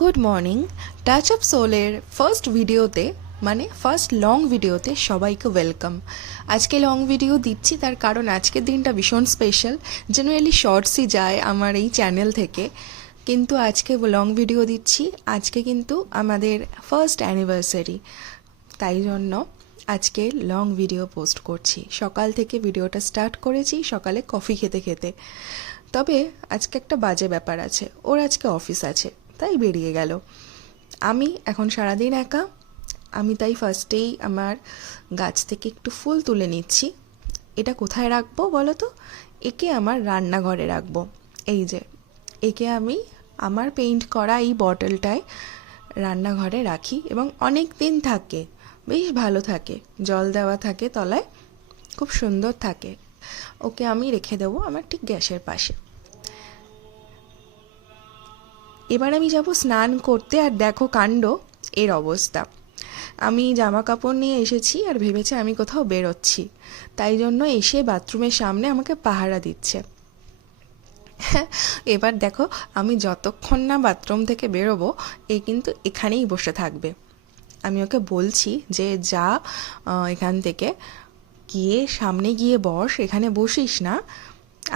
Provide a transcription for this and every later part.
Good morning. Touch of সোলের first ভিডিওতে মানে ফার্স্ট লং ভিডিওতে সবাইকে ওয়েলকাম। আজকে লং ভিডিও দিচ্ছি তার কারণ আজকের দিনটা ভীষণ স্পেশাল। জেনারেলি শর্টসই যায় আমার এই চ্যানেল থেকে, কিন্তু আজকে লং ভিডিও দিচ্ছি। আজকে কিন্তু আমাদের ফার্স্ট অ্যানিভার্সারি, তাই জন্য আজকে লং ভিডিও পোস্ট করছি। সকাল থেকে ভিডিওটা স্টার্ট করেছি, সকালে কফি খেতে খেতে। তবে আজকে একটা বাজে ব্যাপার আছে, ওর আজকে অফিস আছে, তাই বেরিয়ে গেল। আমি এখন সারাদিন একা। আমি তাই ফার্স্টেই আমার গাছ থেকে একটু ফুল তুলে নিচ্ছি। এটা কোথায় রাখবো বলো তো? একে আমার রান্নাঘরে রাখবো। এই যে একে আমি আমার পেইন্ট করা এই বটলটায় রান্নাঘরে রাখি এবং অনেক দিন থাকে, বেশ ভালো থাকে, জল দেওয়া থাকে তলায়, খুব সুন্দর থাকে। ওকে আমি রেখে দেবো আমার ঠিক গ্যাসের পাশে। এবার আমি যাব স্নান করতে, আর দেখো কাণ্ড, এর অবস্থা। আমি জামা কাপড় নিয়ে এসেছি আর ভেবেছি আমি কোথাও বেরোচ্ছি, তাই জন্য এসে বাথরুমের সামনে আমাকে পাহারা দিচ্ছে। এবার দেখো, আমি যতক্ষণ না বাথরুম থেকে বেরোবো এ কিন্তু এখানেই বসে থাকবে। আমি ওকে বলছি যে যা এখান থেকে গিয়ে সামনে গিয়ে বস, এখানে বসিস না,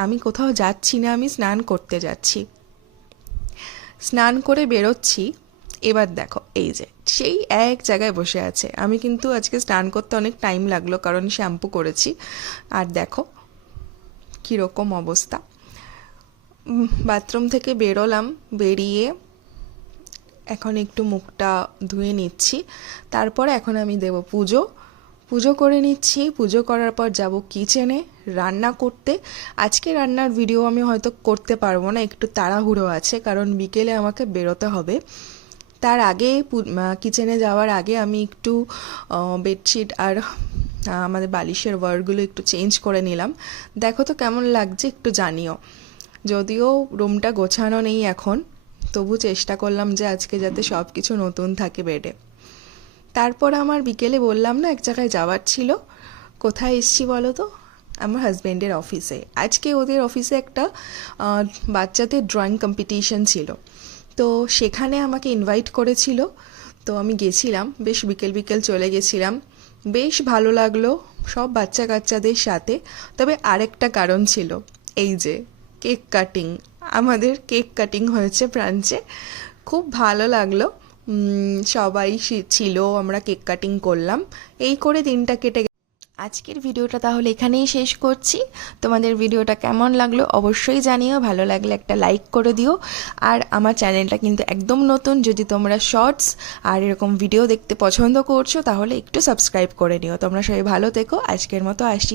আমি কোথাও যাচ্ছি না, আমি স্নান করতে যাচ্ছি। স্নান করে বেরোচ্ছি, এবার দেখো এই যে সেই এক জায়গায় বসে আছে। আমি কিন্তু আজকে স্নান করতে অনেক টাইম লাগলো কারণ শ্যাম্পু করেছি। আর দেখো কীরকম অবস্থা। বাথরুম থেকে বেরোলাম, বেরিয়ে এখন একটু মুখটা ধুয়ে নিচ্ছি। তারপরে এখন আমি দেব পুজো করে নিচ্ছি। পুজো করার পর যাব কিচেনে রান্না করতে। আজকে রান্নার ভিডিও আমি হয়তো করতে পারবো না, একটু তাড়াহুড়ো আছে কারণ বিকেলে আমাকে বেরোতে হবে। তার আগে কিচেনে যাওয়ার আগে আমি একটু বেডশিট আর আমাদের বালিশের ওয়ারগুলো একটু চেঞ্জ করে নিলাম। দেখো তো কেমন লাগছে একটু জানিও। যদিও রুমটা গোছানো নেই এখন, তবু চেষ্টা করলাম যে আজকে যাতে সব কিছু নতুন থাকে বেডে। তারপর আমার বিকেলে বললাম না এক জায়গায় যাওয়ার ছিল। কোথায় এসছি বলো তো? আমার হাজব্যান্ডের অফিসে। আজকে ওদের অফিসে একটা বাচ্চাদের ড্রয়িং কম্পিটিশন ছিল, তো সেখানে আমাকে ইনভাইট করেছিল। তো আমি গেছিলাম, বেশ বিকেল বিকেল চলে গেছিলাম, বেশ ভালো লাগলো সব বাচ্চা কাচ্চাদের সাথে। তবে আরেকটা কারণ ছিল, এই যে কেক কাটিং। আমাদের কেক কাটিং হয়েছে ব্রাঞ্চে, খুব ভালো লাগলো। সবাই ছিল, আমরা কেক কাটিং করলাম, এই করে দিনটা কেটে গেল। আজকের ভিডিওটা তাহলে এখানেই শেষ করছি। তোমাদের ভিডিওটা কেমন লাগলো অবশ্যই জানিও, ভালো লাগলে একটা লাইক করে দিও। আর আমার চ্যানেলটা কিন্তু একদম নতুন, যদি তোমরা শর্টস আর এরকম ভিডিও দেখতে পছন্দ করছো তাহলে একটু সাবস্ক্রাইব করে নিও। তোমরা সবাই ভালো থেকো, আজকের মতো আসছি।